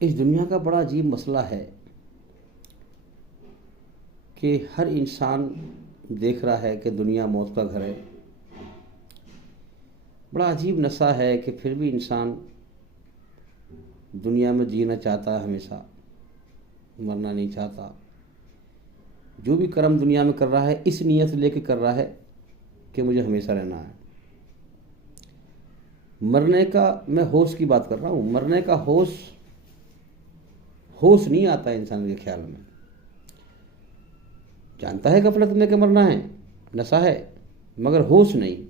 اس دنیا کا بڑا عجیب مسئلہ ہے کہ ہر انسان دیکھ رہا ہے کہ دنیا موت کا گھر ہے۔ بڑا عجیب نشہ ہے کہ پھر بھی انسان دنیا میں جینا چاہتا ہے، ہمیشہ مرنا نہیں چاہتا۔ جو بھی کرم دنیا میں کر رہا ہے اس نیت لے کے کر رہا ہے کہ مجھے ہمیشہ رہنا ہے۔ مرنے کا میں ہوش کی بات کر رہا ہوں، مرنے کا ہوش نہیں آتا ہے انسان کے خیال میں۔ جانتا ہے غفلت میں کہ مرنا ہے، نشہ ہے، مگر ہوش نہیں۔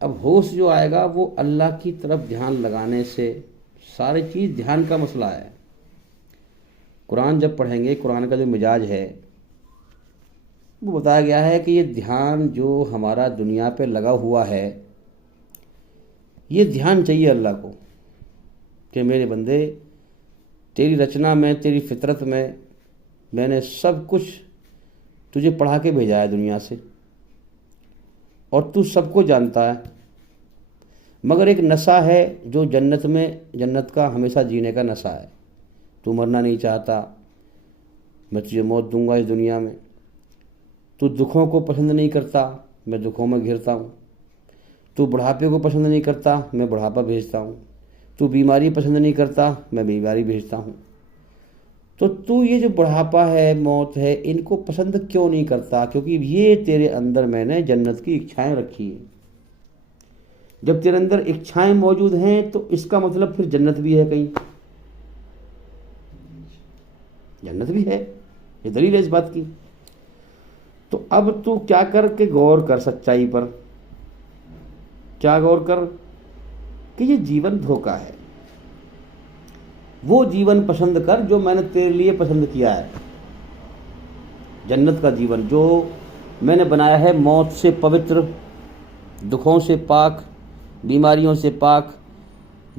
اب ہوش جو آئے گا وہ اللہ کی طرف دھیان لگانے سے، ساری چیز دھیان کا مسئلہ ہے۔ قرآن جب پڑھیں گے، قرآن کا جو مزاج ہے وہ بتایا گیا ہے کہ یہ دھیان جو ہمارا دنیا پہ لگا ہوا ہے، یہ دھیان چاہیے اللہ کو کہ میرے بندے تیری رچنا میں، تیری فطرت میں نے سب کچھ تجھے پڑھا کے بھیجا ہے دنیا سے، اور تو سب کو جانتا ہے، مگر ایک نشہ ہے جو جنت کا ہمیشہ جینے کا نشہ ہے۔ تو مرنا نہیں چاہتا، میں تجھے موت دوں گا اس دنیا میں۔ تو دکھوں کو پسند نہیں کرتا، میں دکھوں میں گھرتا ہوں۔ تو بڑھاپے کو پسند نہیں کرتا، میں بڑھاپا بھیجتا ہوں۔ تو بیماری پسند نہیں کرتا، میں بیماری بھیجتا ہوں۔ تو یہ جو بڑھاپا ہے، موت ہے، ان کو پسند کیوں نہیں کرتا؟ کیونکہ یہ تیرے اندر میں نے جنت کی اچھائیں رکھی ہیں۔ جب تیرے اندر اچھائیں موجود ہیں تو اس کا مطلب پھر جنت بھی ہے، کہیں جنت بھی ہے، یہ دلیل ہے اس بات کی۔ تو اب تو کیا کر کے غور کر سچائی پر، کیا غور کر کہ یہ جیون دھوکا ہے۔ وہ جیون پسند کر جو میں نے تیرے لیے پسند کیا ہے، جنت کا جیون جو میں نے بنایا ہے، موت سے پوتر، دکھوں سے پاک، بیماریوں سے پاک۔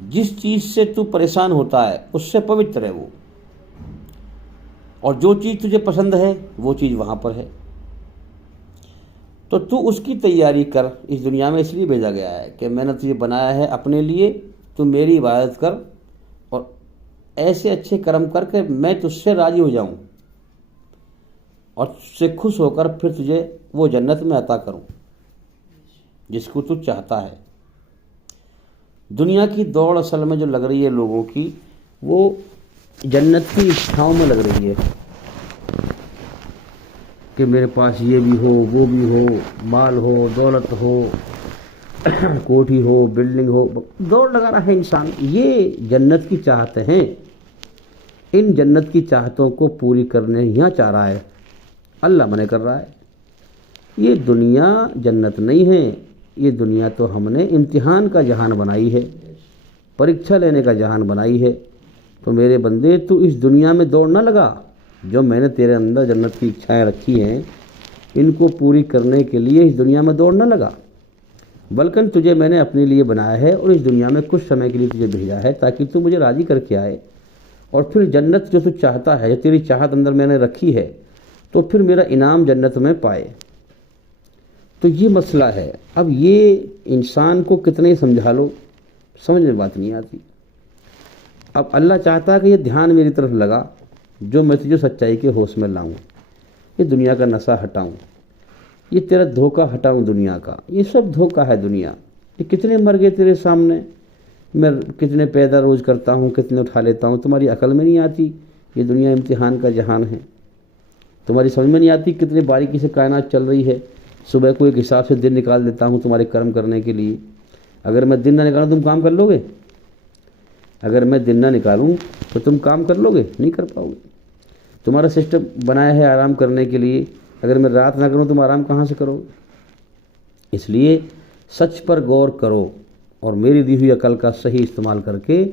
جس چیز سے تو پریشان ہوتا ہے اس سے پوتر ہے وہ، اور جو چیز تجھے پسند ہے وہ چیز وہاں پر ہے۔ تو اس کی تیاری کر۔ اس دنیا میں اس لیے بھیجا گیا ہے کہ میں نے تجھے بنایا ہے اپنے لیے، تو میری عبادت کر اور ایسے اچھے کرم کر کے میں تجھ سے راضی ہو جاؤں اور تجھ سے خوش ہو کر پھر تجھے وہ جنت میں عطا کروں جس کو تو چاہتا ہے۔ دنیا کی دوڑ اصل میں جو لگ رہی ہے لوگوں کی، وہ جنت کی اچھاؤں میں لگ رہی ہے کہ میرے پاس یہ بھی ہو، وہ بھی ہو، مال ہو، دولت ہو، کوٹھی ہو، بلڈنگ ہو، دوڑ لگا رہا ہے انسان۔ یہ جنت کی چاہتے ہیں، ان جنت کی چاہتوں کو پوری کرنے یہاں چاہ رہا ہے، اللہ منع کر رہا ہے۔ یہ دنیا جنت نہیں ہے، یہ دنیا تو ہم نے امتحان کا جہان بنائی ہے، پریکشا لینے کا جہان بنائی ہے۔ تو میرے بندے تو اس دنیا میں دوڑ نہ لگا، جو میں نے تیرے اندر جنت کی اچھائیں رکھی ہیں ان کو پوری کرنے کے لیے اس دنیا میں دوڑ نہ لگا، بلکہ تجھے میں نے اپنے لیے بنایا ہے اور اس دنیا میں کچھ سمے کے لیے تجھے بھیجا ہے تاکہ تو مجھے راضی کر کے آئے، اور پھر جنت جو تو چاہتا ہے، جو تیری چاہت اندر میں نے رکھی ہے، تو پھر میرا انعام جنت میں پائے۔ تو یہ مسئلہ ہے۔ اب یہ انسان کو کتنے سمجھا لو، سمجھ میں بات نہیں آتی۔ اب اللہ چاہتا ہے کہ یہ دھیان میری طرف لگا، جو میں تجھے سچائی کے ہوش میں لاؤں، یہ دنیا کا نشہ ہٹاؤں، یہ تیرا دھوکہ ہٹاؤں دنیا کا۔ یہ سب دھوکہ ہے دنیا۔ یہ کتنے مر گئے تیرے سامنے، میں کتنے پیدا روز کرتا ہوں، کتنے اٹھا لیتا ہوں، تمہاری عقل میں نہیں آتی۔ یہ دنیا امتحان کا جہان ہے، تمہاری سمجھ میں نہیں آتی کتنے باریکی سے کائنات چل رہی ہے۔ صبح کو ایک حساب سے دن نکال دیتا ہوں تمہارے کرم کرنے کے لیے۔ اگر میں دن نہ نکالوں تم کام کر لو گے؟ اگر میں دن نہ نکالوں تو تم کام کر لو گے؟ نہیں کر پاؤ گے۔ تمہارا سسٹم بنایا ہے آرام کرنے کے لیے، اگر میں رات نہ کروں تم آرام کہاں سے کرو گے؟ اس لیے سچ پر غور کرو اور میری دی ہوئی عقل کا صحیح استعمال کر کے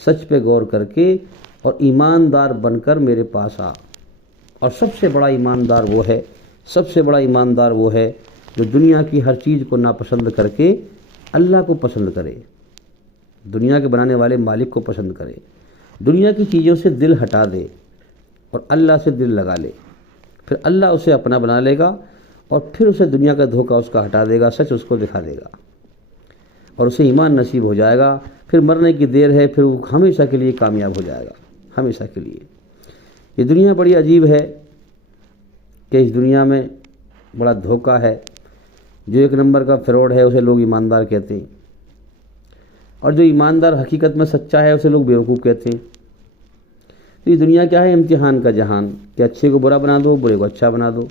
سچ پہ غور کر کے اور ایماندار بن کر میرے پاس آ۔ اور سب سے بڑا ایماندار وہ ہے جو دنیا کی ہر چیز کو ناپسند کر کے اللہ کو پسند کرے، دنیا کے بنانے والے مالک کو پسند کرے، دنیا کی چیزوں سے دل ہٹا دے اور اللہ سے دل لگا لے، پھر اللہ اسے اپنا بنا لے گا اور پھر اسے دنیا کا دھوکہ اس کا ہٹا دے گا، سچ اس کو دکھا دے گا۔ اور اسے ایمان نصیب ہو جائے گا، پھر مرنے کی دیر ہے، پھر وہ ہمیشہ کے لیے کامیاب ہو جائے گا، ہمیشہ کے لیے۔ یہ دنیا بڑی عجیب ہے کہ اس دنیا میں بڑا دھوکہ ہے۔ جو ایک نمبر کا فراڈ ہے اسے لوگ ایماندار کہتے ہیں، اور جو ایماندار حقیقت میں سچا ہے اسے لوگ بیوقوف کہتے ہیں۔ تو یہ دنیا کیا ہے؟ امتحان کا جہان، کہ اچھے کو برا بنا دو، برے کو اچھا بنا دو۔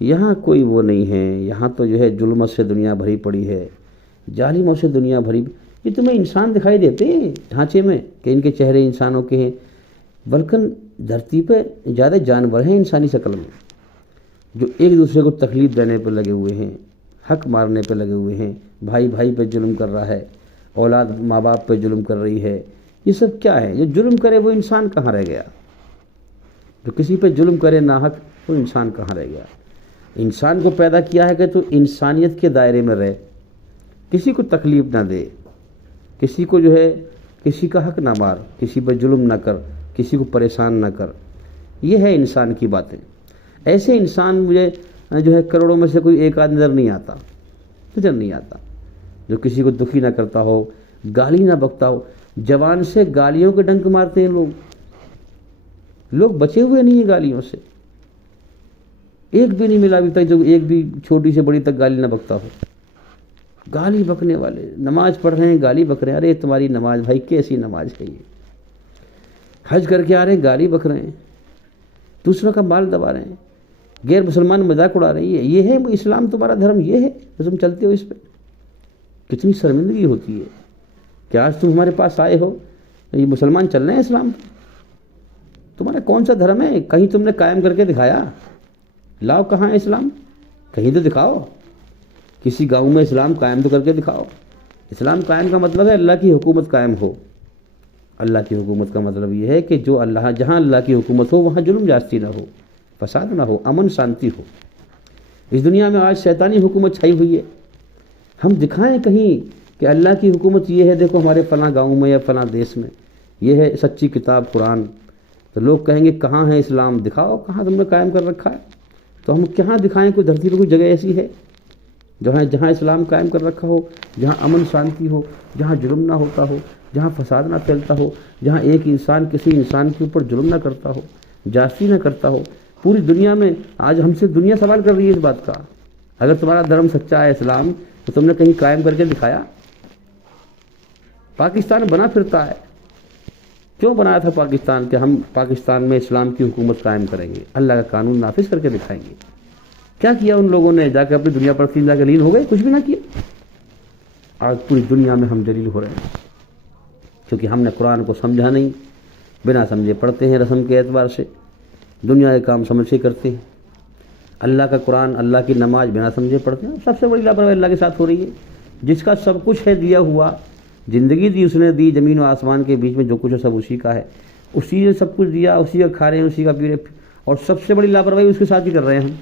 یہاں کوئی وہ نہیں ہے، یہاں تو جو ہے ظلمت سے دنیا بھری پڑی ہے، ظالموں سے دنیا بھری۔ یہ تمہیں انسان دکھائی دیتے ہیں ڈھانچے میں کہ ان کے چہرے انسانوں کے ہیں، بلکہ دھرتی پہ زیادہ جانور ہیں انسانی شکل میں، جو ایک دوسرے کو تکلیف دینے پہ لگے ہوئے ہیں، حق مارنے پہ لگے ہوئے ہیں، بھائی بھائی پہ ظلم کر رہا ہے، اولاد ماں باپ پہ ظلم کر رہی ہے۔ یہ سب کیا ہے؟ جو ظلم کرے وہ انسان کہاں رہ گیا؟ جو کسی پہ ظلم کرے ناحق، وہ انسان کہاں رہ گیا؟ انسان کو پیدا کیا ہے کہ تو انسانیت کے دائرے میں رہے، کسی کو تکلیف نہ دے، کسی کو جو ہے کسی کا حق نہ مار، کسی پر ظلم نہ کر، کسی کو پریشان نہ کر۔ یہ ہے انسان کی باتیں۔ ایسے انسان مجھے جو ہے کروڑوں میں سے کوئی ایک آدھ نظر نہیں آتا، نظر نہیں آتا، جو کسی کو دکھی نہ کرتا ہو، گالی نہ بکتا ہو۔ جوان سے گالیوں کے ڈنک مارتے ہیں لوگ بچے ہوئے نہیں ہیں گالیوں سے۔ ایک بھی نہیں ملا ابھی تک جو ایک بھی چھوٹی سے بڑی تک گالی نہ بکتا ہو۔ گالی بکنے والے، نماز پڑھ رہے ہیں گالی بک رہے ہیں۔ ارے تمہاری نماز بھائی کیسی نماز ہے یہ؟ حج کر کے آ رہے ہیں گالی بک رہے ہیں، دوسروں کا مال دبا رہے ہیں، غیر مسلمان مذاق اڑا رہی ہے۔ یہ ہے اسلام؟ تمہارا دھرم یہ ہے جو تم چلتے ہو اس پہ؟ کتنی شرمندگی ہوتی ہے کہ آج تم ہمارے پاس آئے ہو، یہ مسلمان چل رہے ہیں اسلام پہ؟ تمہارا کون سا دھرم ہے؟ کہیں تم نے قائم کر کے دکھایا؟ لاؤ، کہاں ہے اسلام؟ کہیں تو دکھاؤ، کسی گاؤں میں اسلام قائم تو کر کے دکھاؤ۔ اسلام قائم کا مطلب ہے اللہ کی حکومت قائم ہو۔ اللہ کی حکومت کا مطلب یہ ہے کہ جو جہاں اللہ کی حکومت ہو وہاں ظلم جاستی نہ ہو، فساد نہ ہو، امن شانتی ہو۔ اس دنیا میں آج شیطانی حکومت چھائی ہوئی ہے۔ ہم دکھائیں کہیں کہ اللہ کی حکومت یہ ہے، دیکھو ہمارے فلاں گاؤں میں یا فلاں دیش میں یہ ہے سچی کتاب قرآن، تو لوگ کہیں گے کہاں ہے اسلام؟ دکھاؤ کہاں تم نے قائم کر رکھا ہے۔ تو ہم کہاں دکھائیں؟ کوئی دھرتی پہ کوئی جگہ ایسی ہے جہاں اسلام قائم کر رکھا ہو، جہاں امن شانتی ہو، جہاں ظلم نہ ہوتا ہو، جہاں فساد نہ پھیلتا ہو، جہاں ایک انسان کسی انسان کے اوپر ظلم نہ کرتا ہو، جاسوسی نہ کرتا ہو؟ پوری دنیا میں آج ہم سے دنیا سوال کر رہی ہے اس بات کا۔ اگر تمہارا دھرم سچا ہے اسلام، تو تم نے کہیں قائم کر کے دکھایا؟ پاکستان بنا پھرتا ہے، کیوں بنایا تھا پاکستان؟ کہ ہم پاکستان میں اسلام کی حکومت قائم کریں گے، اللہ کا قانون نافذ کر کے دکھائیں گے۔ کیا کیا ان لوگوں نے؟ جا کے اپنی دنیا پر جا کے لین ہو گئے، کچھ بھی نہ کیا۔ آج پوری دنیا میں ہم ذلیل ہو رہے ہیں کیونکہ ہم نے قرآن کو سمجھا نہیں، بنا سمجھے پڑھتے ہیں، رسم کے اعتبار سے دنیا کے کام سمجھ سے کرتے ہیں۔ اللہ کا قرآن، اللہ کی نماز بنا سمجھے پڑھتے ہیں۔ سب سے بڑی لاپرواہی اللہ کے ساتھ ہو رہی ہے۔ جس کا سب کچھ ہے دیا ہوا، زندگی دی اس نے دی، زمین و آسمان کے بیچ میں جو کچھ ہے سب اسی کا ہے، اسی نے سب کچھ دیا، اسی کا کھا رہے ہیں، اسی کا پی رہے ہیں، اور سب سے بڑی لاپرواہی اس کے ساتھ ہی کر رہے ہیں ہم۔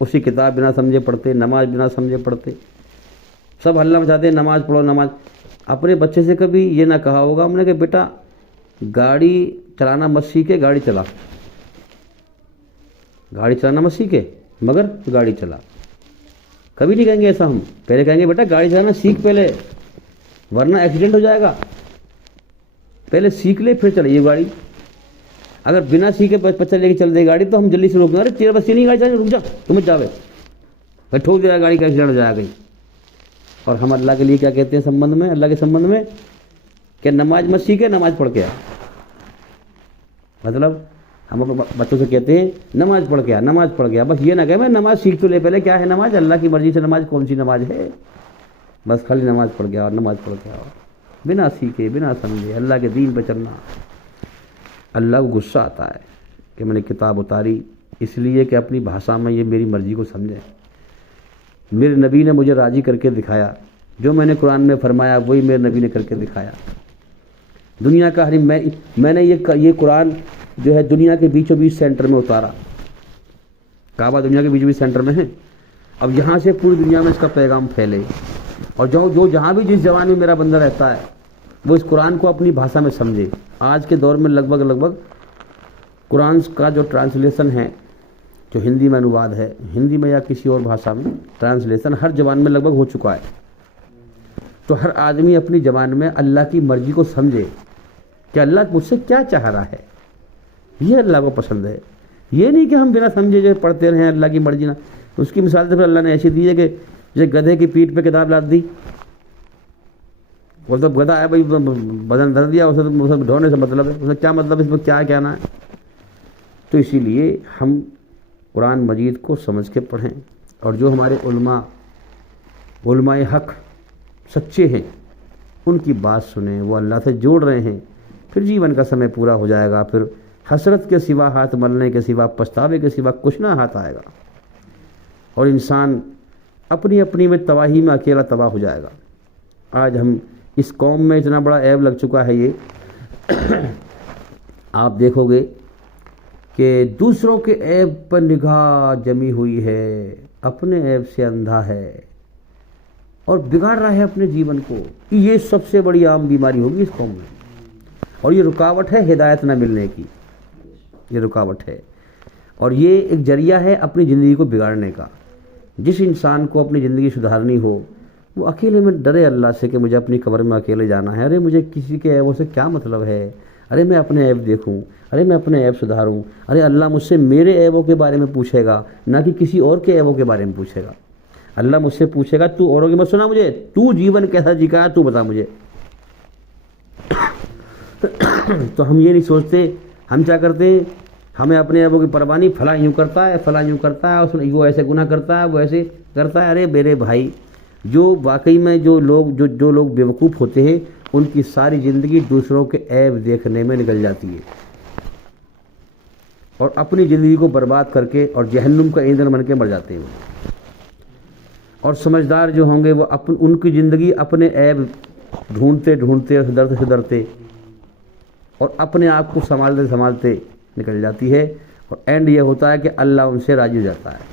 اسی کتاب بنا سمجھے پڑھتے، نماز بنا سمجھے پڑھتے، سب ہلّا مچاتے ہیں نماز پڑھو نماز۔ اپنے بچے سے کبھی یہ نہ کہا ہوگا ہم نے کہ بیٹا گاڑی چلانا مت سیکھے، گاڑی چلا، گاڑی چلانا مت سیکھے مگر گاڑی چلا۔ کبھی نہیں کہیں گے ایسا ہم، پہلے کہیں گے بیٹا گاڑی چلانا سیکھ پہلے، ورنہ ایکسیڈنٹ ہو جائے گا، پہلے سیکھ لے پھر چلائیے گاڑی۔ اگر بنا سیکھے بچہ لے کے چل دے گاڑی تو ہم جلدی سے روک دیں، ارے تیرے بس نہیں گاڑی چلانے، رک جا، تم مت جاوے، پھر ٹھوک دے گا گاڑی کا ایکسیڈنٹ ہو جائے گا۔ اور ہم اللہ کے لیے کیا کہتے ہیں سمبندھ میں، اللہ کے سمبندھ میں کہ نماز مت سیکھے، نماز پڑھ کے آ۔ مطلب ہم اپنے بچوں سے کہتے ہیں نماز پڑھ کے آ، نماز پڑھ کے آ، بس یہ نہ کہ میں نماز سیکھ تو لے پہلے کیا ہے نماز، اللہ کی مرضی سے نماز کون سی نماز ہے، بس خالی نماز پڑھ کے آ، نماز پڑھ کے آؤ، بنا سیکھے بنا سمجھے اللہ کے دین پہ چلنا۔ اللہ کو غصہ آتا ہے کہ میں نے کتاب اتاری اس لیے کہ اپنی بھاشا میں یہ میری مرضی کو سمجھیں۔ میرے نبی نے مجھے راضی کر کے دکھایا، جو میں نے قرآن میں فرمایا وہی میرے نبی نے کر کے دکھایا۔ دنیا کا میں نے یہ قرآن جو ہے دنیا کے بیچوں بیچ سینٹر میں اتارا، کعبہ دنیا کے بیچوں بیچ سینٹر میں ہے، اب یہاں سے پوری دنیا میں اس کا پیغام پھیلے، اور جو جہاں بھی جس زبان میں میرا بندہ رہتا ہے وہ اس قرآن کو اپنی بھاشا میں سمجھے۔ آج کے دور میں لگ بھگ قرآن کا جو ٹرانسلیشن ہے، جو ہندی میں انواد ہے، ہندی میں یا کسی اور بھاشا میں ٹرانسلیشن ہر زبان میں لگ بھگ ہو چکا ہے، تو ہر آدمی اپنی زبان میں اللہ کی مرضی کو سمجھے کہ اللہ مجھ سے کیا چاہ رہا ہے، یہ اللہ کو پسند ہے. یہ نہیں کہ ہم بنا سمجھے جو پڑھتے رہیں اللہ کی مرضی نہ. اس کی مثال تو پھر اللہ نے ایسی دی ہے کہ جیسے گدھے کی پیٹھ پہ کتاب لاد دی، وہ تو گدھا ہے بھائی، بدن دھر دیا، اسے ڈھونے سے مطلب ہے، اسے کیا مطلب ہے، اس میں کیا کہنا ہے. تو اسی لیے ہم قرآن مجید کو سمجھ کے پڑھیں، اور جو ہمارے علماء حق سچے ہیں ان کی بات سنیں، وہ اللہ سے جوڑ رہے ہیں، پھر جیون کا سمے پورا ہو جائے گا، پھر حسرت کے سوا، ہاتھ ملنے کے سوا، پچھتاوے کے سوا کچھ نہ ہاتھ آئے گا، اور انسان اپنی اپنی میں تباہی میں اکیلا تباہ ہو جائے گا. آج ہم اس قوم میں اتنا بڑا عیب لگ چکا ہے، یہ آپ دیکھو گے کہ دوسروں کے عیب پر نگاہ جمی ہوئی ہے، اپنے عیب سے اندھا ہے اور بگاڑ رہا ہے اپنے جیون کو. یہ سب سے بڑی عام بیماری ہوگی اس قوم میں، اور یہ رکاوٹ ہے ہدایت نہ ملنے کی، یہ رکاوٹ ہے، اور یہ ایک ذریعہ ہے اپنی زندگی کو بگاڑنے کا. جس انسان کو اپنی زندگی سدھارنی ہو وہ اکیلے میں ڈرے اللہ سے کہ مجھے اپنی قبر میں اکیلے جانا ہے. ارے مجھے کسی کے عیبوں سے کیا مطلب ہے، ارے میں اپنے عیب دیکھوں، ارے میں اپنے عیب سدھاروں، ارے اللہ مجھ سے میرے عیبوں کے بارے میں پوچھے گا، نہ کہ کسی اور کے عیبوں کے بارے میں پوچھے گا. اللہ مجھ سے پوچھے گا تو اوروں کی مت سنا، مجھے تو جیون کیسا جیکا ہے تو بتا مجھے. تو ہم یہ نہیں سوچتے، ہم کیا کرتے ہیں، ہمیں اپنے عیبوں کی پرواہ نہیں، فلاں یوں کرتا ہے، فلاں یوں کرتا ہے، وہ ایسے گناہ کرتا ہے، وہ ایسے کرتا ہے. ارے میرے بھائی، جو واقعی میں جو لوگ بیوقوف ہوتے ہیں ان کی ساری زندگی دوسروں کے عیب دیکھنے میں نکل جاتی ہے، اور اپنی زندگی کو برباد کر کے اور جہنم کا ایندھن بن کے مر جاتے ہیں. اور سمجھدار جو ہوں گے وہ ان کی زندگی اپنے عیب ڈھونڈتے ڈھونڈتے، سدھرتے اور اپنے آپ کو سنبھالتے نکل جاتی ہے. اور اینڈ یہ ہوتا ہے کہ اللہ ان سے راضی ہو جاتا ہے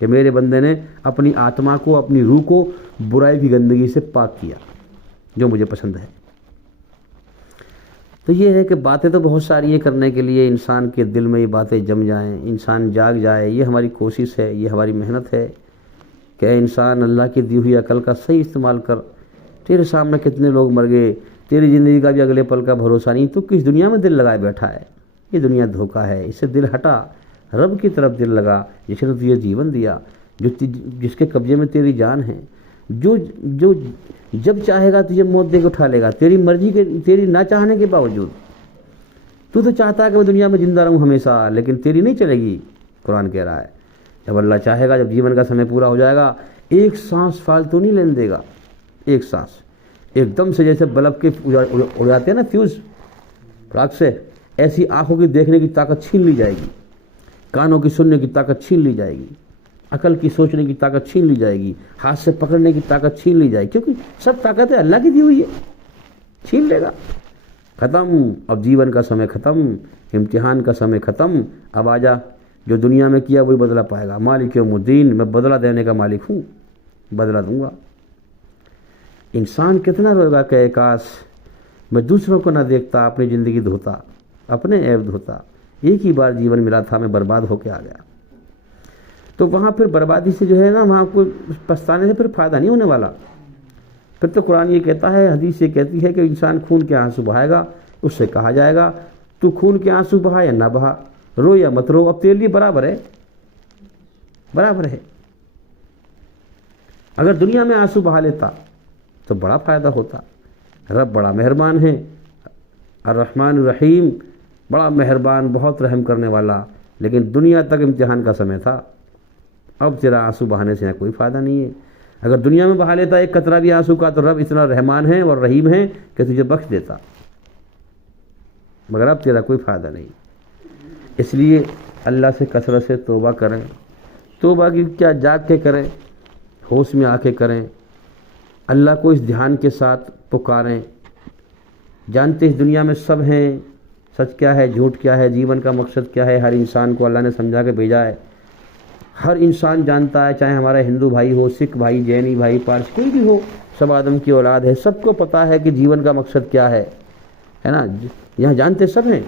کہ میرے بندے نے اپنی آتما کو، اپنی روح کو برائی کی گندگی سے پاک کیا، جو مجھے پسند ہے. تو یہ ہے کہ باتیں تو بہت ساری ہیں کرنے کے لیے، انسان کے دل میں یہ باتیں جم جائیں، انسان جاگ جائے. یہ ہماری کوشش ہے، یہ ہماری محنت ہے کہ اے انسان اللہ کی دی ہوئی عقل کا صحیح استعمال کر. تیرے سامنے کتنے لوگ مر گئے، تیری زندگی کا بھی اگلے پل کا بھروسہ نہیں، تو کس دنیا میں دل لگائے بیٹھا ہے. یہ دنیا دھوکہ ہے، اس سے دل ہٹا، رب کی طرف دل لگا جس نے تجھے جیون دیا، جس کے قبضے میں تیری جان ہے، جو جب چاہے گا تجھے موت دے کے اٹھا لے گا، تیری مرضی کے، تیری نہ چاہنے کے باوجود. تو چاہتا ہے کہ میں دنیا میں زندہ رہوں ہمیشہ، لیکن تیری نہیں چلے گی. قرآن کہہ رہا ہے جب اللہ چاہے گا، جب جیون کا سمے پورا ہو جائے گا، ایک سانس فالتو نہیں لینے دے گا. ایک سانس ایک دم سے، جیسے بلب کے اڑ جاتے ہیں نا فیوز پراگ سے، ایسی آنکھوں کی دیکھنے کی طاقت چھین لی جائے گی، کانوں کی سننے کی طاقت چھین لی جائے گی، عقل کی سوچنے کی طاقت چھین لی جائے گی، ہاتھ سے پکڑنے کی طاقت چھین لی جائے گی، کیونکہ سب طاقتیں اللہ کی دی ہوئی ہے. چھین لے گا، ختم. اب جیون کا سمے ختم، امتحان کا سمے ختم. اب آجا، جو دنیا میں کیا وہی بدلہ پائے گا. مالک یوم الدین، میں بدلہ دینے کا مالک ہوں، بدلہ دوں گا. انسان کتنا روئے گا کہ کاش میں دوسروں کو نہ دیکھتا، اپنی زندگی دھوتا، اپنے عیب دھوتا. ایک ہی بار جیون ملا تھا، میں برباد ہو کے آ گیا. تو وہاں پھر بربادی سے جو ہے نا، وہاں کو پچھتانے سے پھر فائدہ نہیں ہونے والا. پھر تو قرآن یہ کہتا ہے، حدیث یہ کہتی ہے کہ انسان خون کے آنسو بہائے گا، اس سے کہا جائے گا تو خون کے آنسو بہا یا نہ بہا، رو یا مت رو، اب تیرے لیے برابر ہے، برابر ہے. اگر دنیا میں آنسو بہا لیتا تو بڑا فائدہ ہوتا. رب بڑا مہربان ہے، الرحمن الرحیم، بڑا مہربان، بہت رحم کرنے والا. لیکن دنیا تک امتحان کا سمے تھا، اب تیرا آنسو بہانے سے کوئی فائدہ نہیں ہے. اگر دنیا میں بہا لیتا ایک قطرہ بھی آنسو کا تو رب اتنا رحمان ہے اور رحیم ہے کہ تجھے بخش دیتا، مگر اب تیرا کوئی فائدہ نہیں. اس لیے اللہ سے کثرت سے توبہ کریں. توبہ کی کیا جاگ کے کریں، ہوش میں آ کے کریں، اللہ کو اس دھیان کے ساتھ پکاریں. جانتے اس دنیا میں سب ہیں، سچ کیا ہے، جھوٹ کیا ہے، جیون کا مقصد کیا ہے، ہر انسان کو اللہ نے سمجھا کے بھیجا ہے. ہر انسان جانتا ہے، چاہے ہمارا ہندو بھائی ہو، سکھ بھائی، جینی بھائی، پارسی کوئی بھی ہو، سب آدم کی اولاد ہے، سب کو پتہ ہے کہ جیون کا مقصد کیا ہے نا. یہاں جانتے سب ہیں،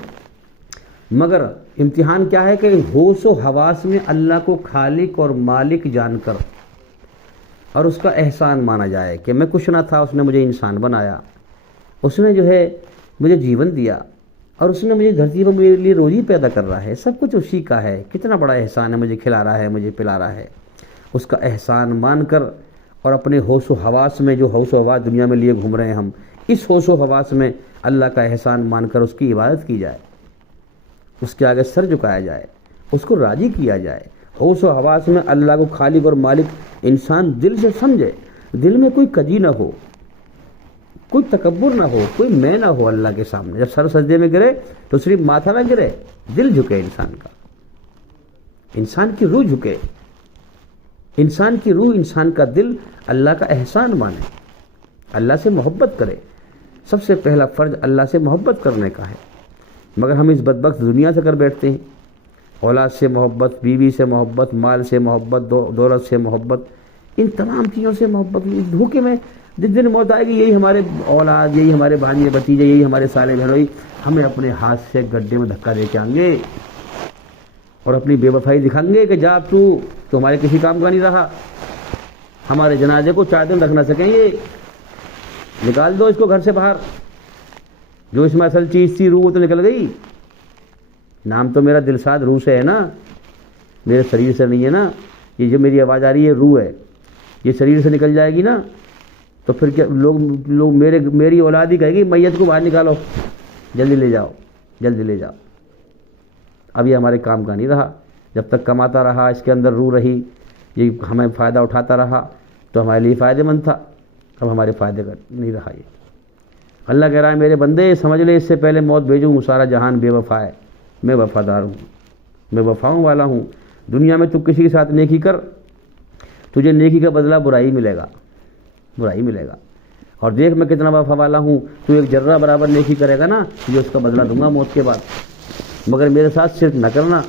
مگر امتحان کیا ہے کہ ہوش و حواس میں اللہ کو خالق اور مالک جان کر اور اس کا احسان مانا جائے کہ میں کچھ نہ تھا، اس نے مجھے انسان بنایا، اس نے جو ہے مجھے جیون دیا، اور اس نے مجھے دھرتی پر میرے لیے روزی پیدا کر رہا ہے، سب کچھ اسی کا ہے، کتنا بڑا احسان ہے، مجھے کھلا رہا ہے، مجھے پلا رہا ہے۔ اس کا احسان مان کر اور اپنے ہوش و حواس میں، جو ہوش و حواس دنیا میں لیے گھوم رہے ہیں ہم، اس ہوش و حواس میں اللہ کا احسان مان کر اس کی عبادت کی جائے، اس کے آگے سر جھکایا جائے، اس کو راضی کیا جائے۔ ہوش و حواس میں اللہ کو خالق اور مالک انسان دل سے سمجھے، دل میں کوئی کجی نہ ہو، کوئی تکبر نہ ہو، کوئی میں نہ ہو اللہ کے سامنے۔ جب سر سجدے میں گرے تو صرف ماتھا نہ گرے، دل جھکے انسان کا، انسان کی روح جھکے، انسان کی روح، انسان کا دل اللہ کا احسان مانے، اللہ سے محبت کرے۔ سب سے پہلا فرض اللہ سے محبت کرنے کا ہے، مگر ہم اس بدبخت دنیا سے کر بیٹھتے ہیں۔ اولاد سے محبت، بیوی سے محبت، مال سے محبت، دولت سے محبت، ان تمام چیزوں سے محبت، اس دھوکے میں جس دن موت آئے گی یہی ہمارے اولاد، یہی ہمارے بھانجے بھتیجے، یہی ہمارے سالے بہنوئی ہمیں اپنے ہاتھ سے گڈھے میں دھکا دے کے آئیں گے اور اپنی بے وفائی دکھائیں گے کہ جا تو ہمارے کسی کام کا نہیں رہا، ہمارے جنازے کو 4 دن رکھ نہ سکیں گے، نکال دو اس کو گھر سے باہر، جو اس میں اصل چیز تھی روح تو نکل گئی۔ نام تو میرا دلشاد روح سے ہے نا، میرے شریر سے نہیں ہے نا، یہ جو میری آواز آ رہی ہے روح ہے، یہ شریر سے نکل جائے گی نا تو پھر کیا لوگ میری اولاد ہی کہے گی میت کو باہر نکالو، جلدی لے جاؤ، جلدی لے جاؤ۔ اب یہ ہمارے کام کا نہیں رہا، جب تک کماتا رہا، اس کے اندر روح رہی، یہ ہمیں فائدہ اٹھاتا رہا تو ہمارے لیے فائدہ مند تھا، اب ہمارے فائدے کا نہیں رہا یہ۔ اللہ کہہ رہا ہے میرے بندے سمجھ لے، اس سے پہلے موت بھیجوں سارا جہان بے وفا ہے، میں وفادار ہوں، میں وفاؤں والا ہوں۔ دنیا میں تو کسی کے ساتھ نیکی کر، تجھے نیکی کا بدلہ برائی ملے گا، برائی ملے گا، اور دیکھ میں کتنا وفا والا ہوں، تو ایک ذرہ برابر نیکی کرے گا نا یہ اس کا بدلہ دوں گا موت کے بعد۔ مگر میرے ساتھ شرک نہ کرنا،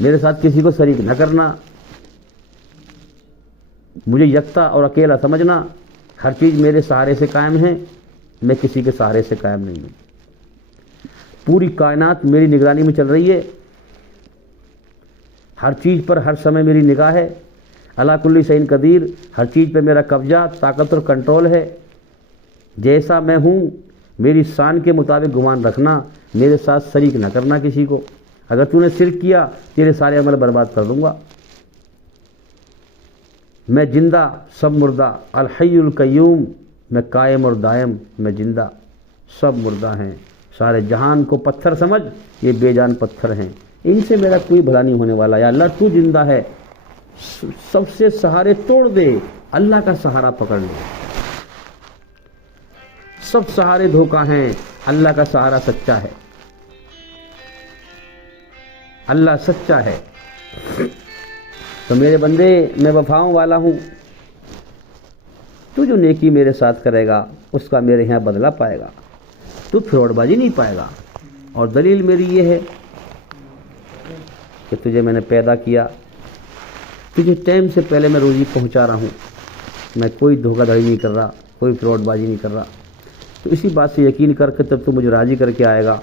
میرے ساتھ کسی کو شریک نہ کرنا، مجھے یکتا اور اکیلا سمجھنا، ہر چیز میرے سہارے سے قائم ہے، میں کسی کے سہارے سے قائم نہیں ہوں، پوری کائنات میری نگرانی میں چل رہی ہے، ہر چیز پر ہر سمے میری نگاہ ہے، اللہ کل شیء قدیر، ہر چیز پہ میرا قبضہ، طاقت اور کنٹرول ہے۔ جیسا میں ہوں میری شان کے مطابق گمان رکھنا، میرے ساتھ شریک نہ کرنا کسی کو، اگر تو نے شرک کیا تیرے سارے عمل برباد کر دوں گا۔ میں زندہ سب مردہ، الحی القیوم، میں قائم اور دائم، میں زندہ سب مردہ ہیں، سارے جہان کو پتھر سمجھ، یہ بے جان پتھر ہیں، ان سے میرا کوئی بھلا نہیں ہونے والا۔ یا اللہ تو زندہ ہے، سب سے سہارے توڑ دے، اللہ کا سہارا پکڑ لے، سب سہارے دھوکہ ہیں، اللہ کا سہارا سچا ہے، اللہ سچا ہے۔ تو میرے بندے میں وفاؤں والا ہوں، تو جو نیکی میرے ساتھ کرے گا اس کا میرے یہاں بدلہ پائے گا، تو فراڈ بازی نہیں پائے گا۔ اور دلیل میری یہ ہے کہ تجھے میں نے پیدا کیا، تجھے ٹائم سے پہلے میں روزی پہنچا رہا ہوں، میں کوئی دھوکہ دھڑی نہیں کر رہا، کوئی فراڈ بازی نہیں کر رہا۔ تو اسی بات سے یقین کر کے تب تو مجھے راضی کر کے آئے گا۔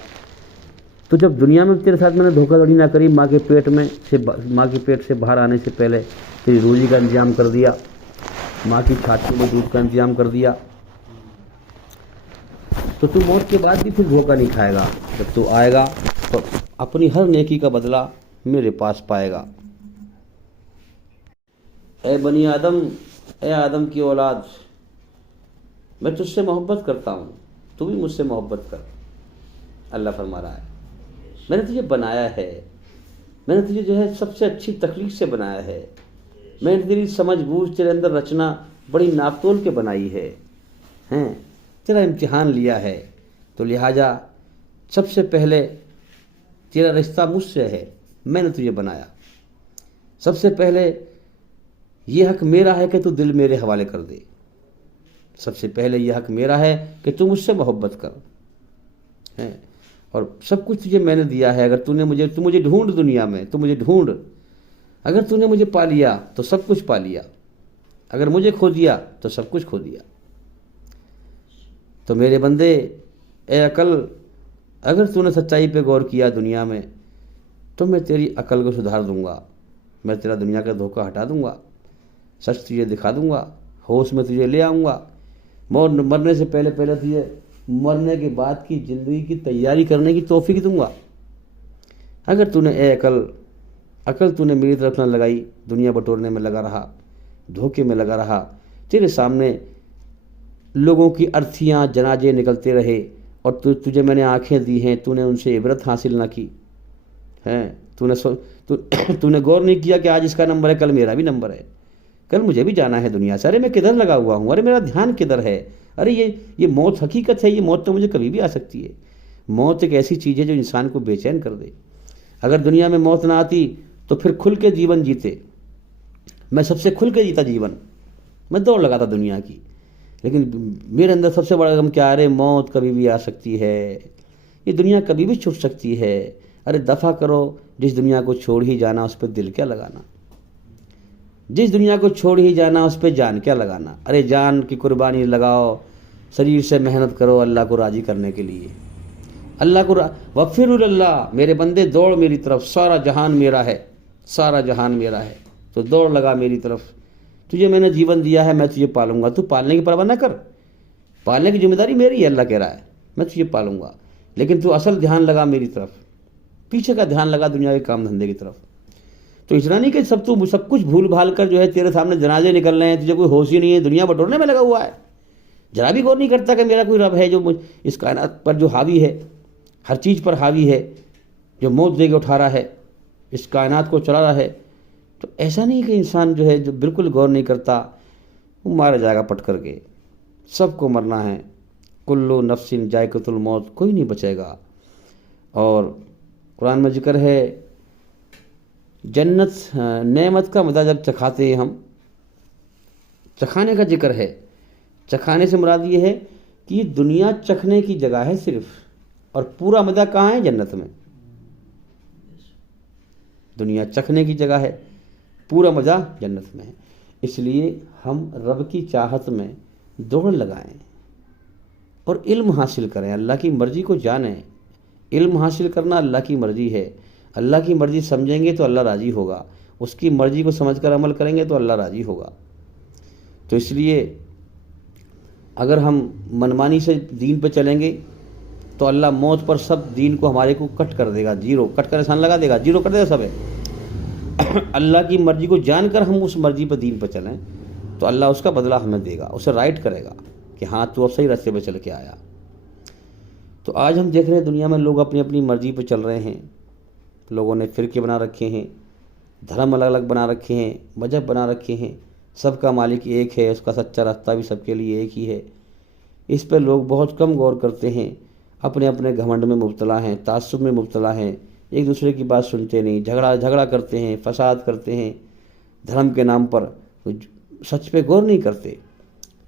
تو جب دنیا میں تیرے ساتھ میں نے دھوکہ دھڑی نہ کری، ماں کے پیٹ سے باہر آنے سے پہلے تیری روزی کا انتظام کر دیا، ماں کی چھاتی میں دودھ کا انتظام کر دیا، تو تو موت کے بعد بھی پھر دھوکہ نہیں کھائے گا۔ جب تو آئے گا تو اپنی ہر نیکی کا بدلہ میرے پاس پائے گا۔ اے بنی آدم، اے آدم کی اولاد، میں تجھ سے محبت کرتا ہوں، تو بھی مجھ سے محبت کر۔ اللہ فرما رہا ہے میں نے تجھے بنایا ہے، میں نے تجھے جو ہے سب سے اچھی تخلیق سے بنایا ہے، میں نے تیری سمجھ بوجھ تیرے اندر رچنا بڑی ناپ تول کے بنائی ہے، تیرا امتحان لیا ہے، تو لہٰذا سب سے پہلے تیرا رشتہ مجھ سے ہے، میں نے تجھے بنایا۔ سب سے پہلے یہ حق میرا ہے کہ تو دل میرے حوالے کر دے، سب سے پہلے یہ حق میرا ہے کہ تو مجھ سے محبت کر، اور سب کچھ تجھے میں نے دیا ہے۔ اگر تو مجھے ڈھونڈ دنیا میں، تو مجھے ڈھونڈ، اگر تو نے مجھے پا لیا تو سب کچھ پا لیا، اگر مجھے کھو دیا تو سب کچھ کھو دیا۔ تو میرے بندے، اے عقل، اگر تو نے سچائی پہ غور کیا دنیا میں تو میں تیری عقل کو سدھار دوں گا، میں تیرا دنیا کا دھوکہ ہٹا دوں گا۔ سچ تجھے دکھا دوں گا، ہوش میں تجھے لے آؤں گا، مرنے سے پہلے تجھے مرنے کے بعد کی زندگی کی تیاری کرنے کی توفیق دوں گا۔ اگر تو نے عقل تو نے میری طرف نہ لگائی، دنیا بٹورنے میں لگا رہا، دھوکے میں لگا رہا، تیرے سامنے لوگوں کی ارتھیاں جنازے نکلتے رہے اور تجھے میں نے آنکھیں دی ہیں، تو نے ان سے عبرت حاصل نہ کی ہے، تو نے غور نہیں کیا کہ آج اس کا نمبر ہے، کل میرا بھی نمبر ہے، کل مجھے بھی جانا ہے دنیا سے، ارے میں کدھر لگا ہوا ہوں، ارے میرا دھیان کدھر ہے، ارے یہ موت حقیقت ہے، یہ موت تو مجھے کبھی بھی آ سکتی ہے۔ موت ایک ایسی چیز ہے جو انسان کو بے چین کر دے۔ اگر دنیا میں موت نہ آتی تو پھر کھل کے جیون جیتے، میں سب سے کھل کے جیتا جیون، میں دوڑ لگاتا دنیا کی، لیکن میرے اندر سب سے بڑا غم کیا ہے، ارے موت کبھی بھی آ سکتی ہے، یہ دنیا کبھی بھی چھوٹ سکتی ہے، ارے دفع کرو، جس دنیا کو چھوڑ ہی جانا اس پہ دل کیا لگانا، جس دنیا کو چھوڑ ہی جانا اس پہ جان کیا لگانا، ارے جان کی قربانی لگاؤ، شریر سے محنت کرو اللہ کو راضی کرنے کے لیے، اللہ کو وفر اللہ، میرے بندے دوڑ میری طرف، سارا جہان میرا ہے، سارا جہان میرا ہے، تو دوڑ لگا میری طرف، تجھے میں نے جیون دیا ہے، میں تجھے پالوں گا، تو پالنے کی پرواہ نہ کر، پالنے کی ذمہ داری میری ہے، اللہ کہہ رہا ہے میں تجھے پالوں گا، لیکن تو اصل دھیان لگا میری طرف، پیچھے کا دھیان لگا دنیا کے کام دھندے کی طرف۔ تو اتنا نہیں کہ سب کچھ بھول بھال کر جو ہے تیرے سامنے جنازے نکل رہے ہیں، تجھے کوئی ہوش ہی نہیں ہے، دنیا بٹورنے میں لگا ہوا ہے، ذرا بھی غور نہیں کرتا کہ میرا کوئی رب ہے جو اس کائنات پر جو حاوی ہے، ہر چیز پر حاوی ہے، جو موت دے کے اٹھا رہا ہے، اس کائنات کو چلا رہا ہے۔ تو ایسا نہیں کہ انسان جو ہے جو بالکل غور نہیں کرتا وہ مارا جائے گا پٹ کر کے، سب کو مرنا ہے، کلو نفس ذائقۃ الموت، کوئی نہیں بچے گا۔ اور قرآن میں ذکر ہے جنت نعمت کا مزہ جب چکھاتے ہیں ہم، چکھانے کا ذکر ہے، چکھانے سے مراد یہ ہے کہ یہ دنیا چکھنے کی جگہ ہے صرف، اور پورا مزہ کہاں ہے؟ جنت میں۔ دنیا چکھنے کی جگہ ہے، پورا مزہ جنت میں ہے۔ اس لیے ہم رب کی چاہت میں دوڑ لگائیں اور علم حاصل کریں، اللہ کی مرضی کو جانیں۔ علم حاصل کرنا اللہ کی مرضی ہے، اللہ کی مرضی سمجھیں گے تو اللہ راضی ہوگا، اس کی مرضی کو سمجھ کر عمل کریں گے تو اللہ راضی ہوگا۔ تو اس لیے اگر ہم منمانی سے دین پہ چلیں گے تو اللہ موت پر سب دین کو ہمارے کو کٹ کر دے گا، زیرو کٹ کر نشان لگا دے گا، زیرو کر دے گا سب ہے۔ اللہ کی مرضی کو جان کر ہم اس مرضی پہ دین پہ چلیں تو اللہ اس کا بدلہ ہمیں دے گا، اسے رائٹ کرے گا کہ ہاں تو اب صحیح راستے پہ چل کے آیا۔ تو آج ہم دیکھ رہے ہیں دنیا میں لوگ اپنی اپنی مرضی پہ چل رہے ہیں، لوگوں نے فرقے بنا رکھے ہیں، دھرم الگ الگ بنا رکھے ہیں، مذہب بنا رکھے ہیں، سب کا مالک ایک ہے، اس کا سچا راستہ بھی سب کے لیے ایک ہی ہے۔ اس پہ لوگ بہت کم غور کرتے ہیں، اپنے اپنے گھمنڈ میں مبتلا ہیں، تعصب میں مبتلا ہیں، ایک دوسرے کی بات سنتے نہیں، جھگڑا کرتے ہیں، فساد کرتے ہیں دھرم کے نام پر، سچ پہ غور نہیں کرتے۔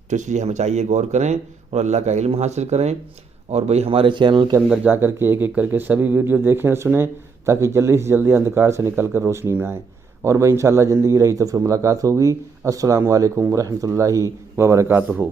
تو اس لیے ہمیں چاہیے غور کریں اور اللہ کا علم حاصل کریں، اور بھئی ہمارے چینل کے اندر جا کر کے ایک ایک کر کے سبھی ویڈیو دیکھیں اور سنیں، تاکہ جلدی سے جلدی اندھکار سے نکل کر روشنی میں آئیں۔ اور بھئی انشاءاللہ زندگی رہی تو پھر ملاقات ہوگی۔ السلام علیکم ورحمۃ اللہ وبرکاتہ۔